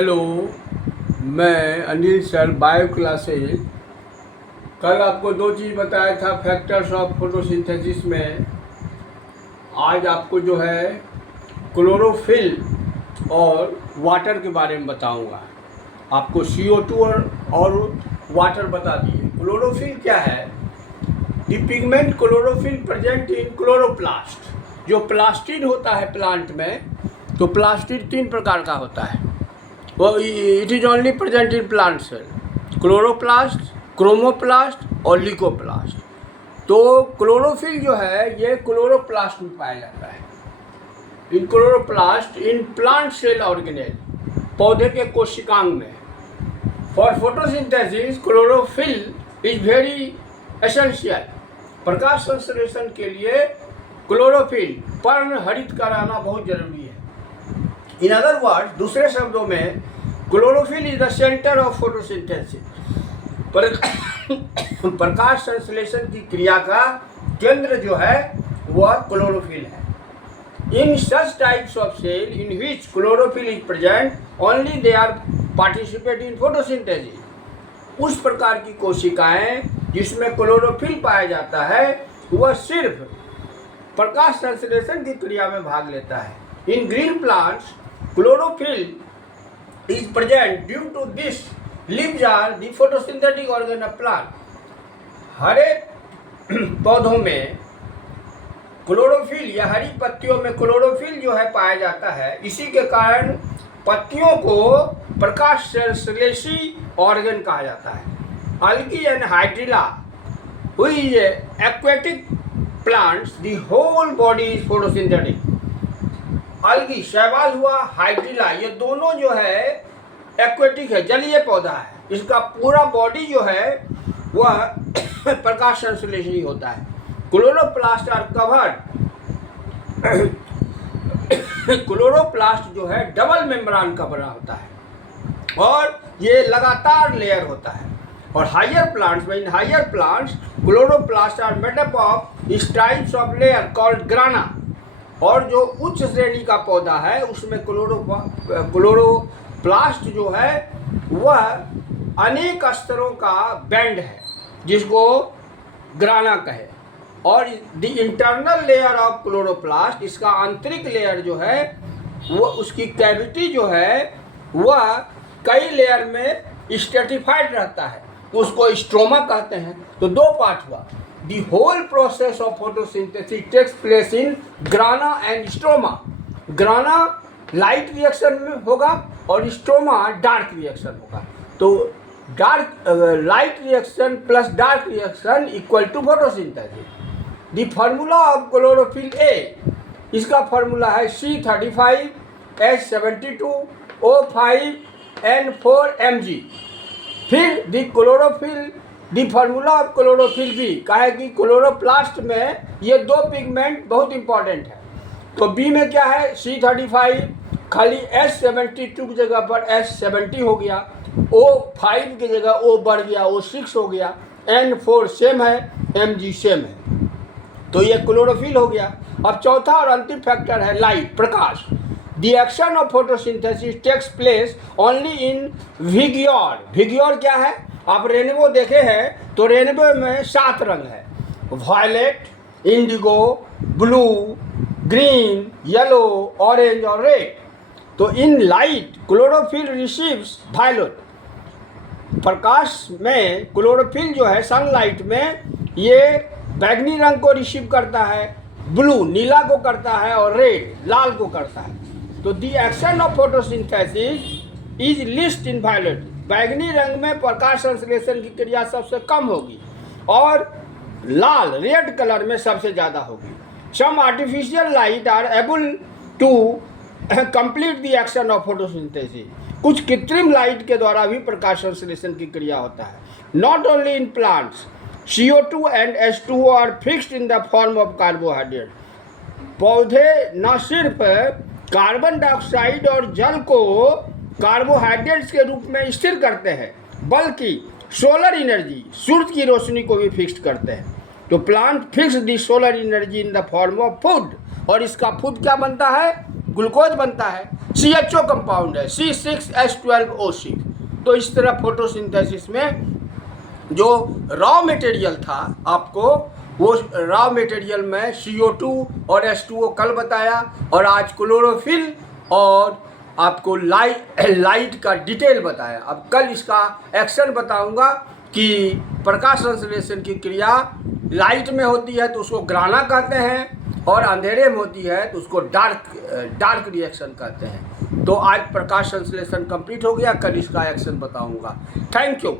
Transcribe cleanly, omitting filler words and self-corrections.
Hello, मैं Anil sir, bio classes. कल आपको दो चीज़ बताया था फैक्टर्स ऑफ फोटोसिंथेसिस में। आज आपको जो है क्लोरोफिल और वाटर के बारे में बताऊंगा। आपको CO2 और वाटर बता दिए। क्लोरोफिल क्या है? The pigment chlorophyll present in chloroplast. जो प्लास्टिड होता है प्लांट में, तो प्लास्टिड 3 प्रकार का होता है। वो it is only present in plant cell: chloroplast, chromoplast और लिकोप्लास्ट। तो क्लोरोफिल जो है ये क्लोरोप्लास्ट में पाया जाता है। In chloroplast in plant cell organelle, पौधे के कोशिकांग में। For photosynthesis chlorophyll is very essential. प्रकाश संश्लेषण के लिए क्लोरोफिल पर्ण हरित कराना बहुत जरूरी है। इन अदर वर्ड्स, दूसरे शब्दों में, chlorophyll is the centre of photosynthesis. प्रकाश संश्लेषण की क्रिया का केंद्र जो है वह क्लोरोफिल है। In such types of cell in which chlorophyll is present, only they are participate in photosynthesis. उस प्रकार की कोशिकाएं जिसमें क्लोरोफिल पाया जाता है वह सिर्फ प्रकाश संश्लेषण की क्रिया में भाग लेता है। इन green plants chlorophyll is present due to this leaves are the photosynthetic organ of plant. हरे पौधों में क्लोरोफिल या हरी पत्तियों में क्लोरोफिल जो है पाया जाता है। इसी के कारण पत्तियों को प्रकाश संश्लेषी ऑर्गन कहा जाता है। अल्गी एंड हाइड्रिला हुई aquatic plants, the whole body is photosynthetic. Algae, शैवाल हुआ, हाइड्रिला, ये दोनों जो है एक्वेटिक है, जलीय पौधा है। इसका पूरा बॉडी जो है वह प्रकाश संश्लेषी होता है। क्लोरोप्लास्ट आर कवर्ड क्लोरोप्लास्ट जो है डबल मेम्ब्रेन का बना होता है और ये लगातार लेयर होता है। और हायर प्लांट्स में, in higher plants chloroplast are made up of this types of layer called grana. और जो उच्च श्रेणी का पौधा है उसमें क्लोरोप्लास्ट जो है वह अनेक स्तरों का बैंड है जिसको ग्राना कहे। और the internal layer of chloroplast, इसका आंतरिक लेयर जो है वह, उसकी कैविटी जो है वह कई लेयर में स्ट्रेटिफाइड रहता है, तो उसको स्ट्रोमा कहते हैं। तो दो पार्ट हुआ। The whole process of photosynthesis takes place in grana and stroma. Grana light reaction में होगा और स्ट्रोमा डार्क रिएक्शन होगा। तो light reaction plus dark reaction equal to photosynthesis. The formula of chlorophyll A, इसका formula है C35H72O5N4Mg। फिर the chlorophyll, the formula of chlorophyll B, कहा कि क्लोरोप्लास्ट में ये दो पिगमेंट बहुत इंपॉर्टेंट है। तो बी में क्या है? C35 खाली H72 की जगह पर H70 हो गया, O5 की जगह O बढ़ गया, O6 हो गया, N4 सेम है, Mg सेम है। तो ये क्लोरोफिल हो गया। अब चौथा और अंतिम फैक्टर है लाइट, प्रकाश। The action of photosynthesis takes place only in विग्योर। विग्योर क्या है? आप रेनबो देखे हैं तो रेनबो में 7 रंग है: violet, indigo, blue, green, yellow, orange और रेड। तो in light chlorophyll receives violet. प्रकाश में क्लोरोफिल जो है सनलाइट में ये बैगनी रंग को रिसीव करता है, ब्लू नीला को करता है और रेड लाल को करता है। तो the action of photosynthesis is least in violet. बैगनी रंग में प्रकाश संश्लेषण की क्रिया सबसे कम होगी और लाल रेड कलर में सबसे ज़्यादा होगी। Some artificial light are able to complete the action of photosynthesis. कुछ कृत्रिम लाइट के द्वारा भी प्रकाश संश्लेषण की क्रिया होता है। Not only in plants, CO2 and H2O are fixed in the form of carbohydrate. पौधे न सिर्फ कार्बन डाइऑक्साइड और जल को कार्बोहाइड्रेट्स के रूप में स्थिर करते हैं बल्कि सोलर एनर्जी, सूरज की रोशनी को भी फिक्स करते हैं। तो plant fix the solar energy in the form of food. और इसका फूड क्या बनता है? ग्लूकोज बनता है, CHO कंपाउंड है, C6H12O6। तो इस तरह फोटोसिंथेसिस में जो रॉ मटेरियल था आपको, वो रॉ मटेरियल में CO2 और H2O कल बताया, और आज क्लोरोफिल और आपको लाइट का डिटेल बताया। अब कल इसका एक्शन बताऊंगा कि प्रकाश संश्लेषण की क्रिया लाइट में होती है तो उसको ग्राना कहते हैं, और अंधेरे में होती है तो उसको डार्क रिएक्शन कहते हैं। तो आज प्रकाश संश्लेषण कंप्लीट हो गया, कल इसका एक्शन बताऊंगा। Thank you.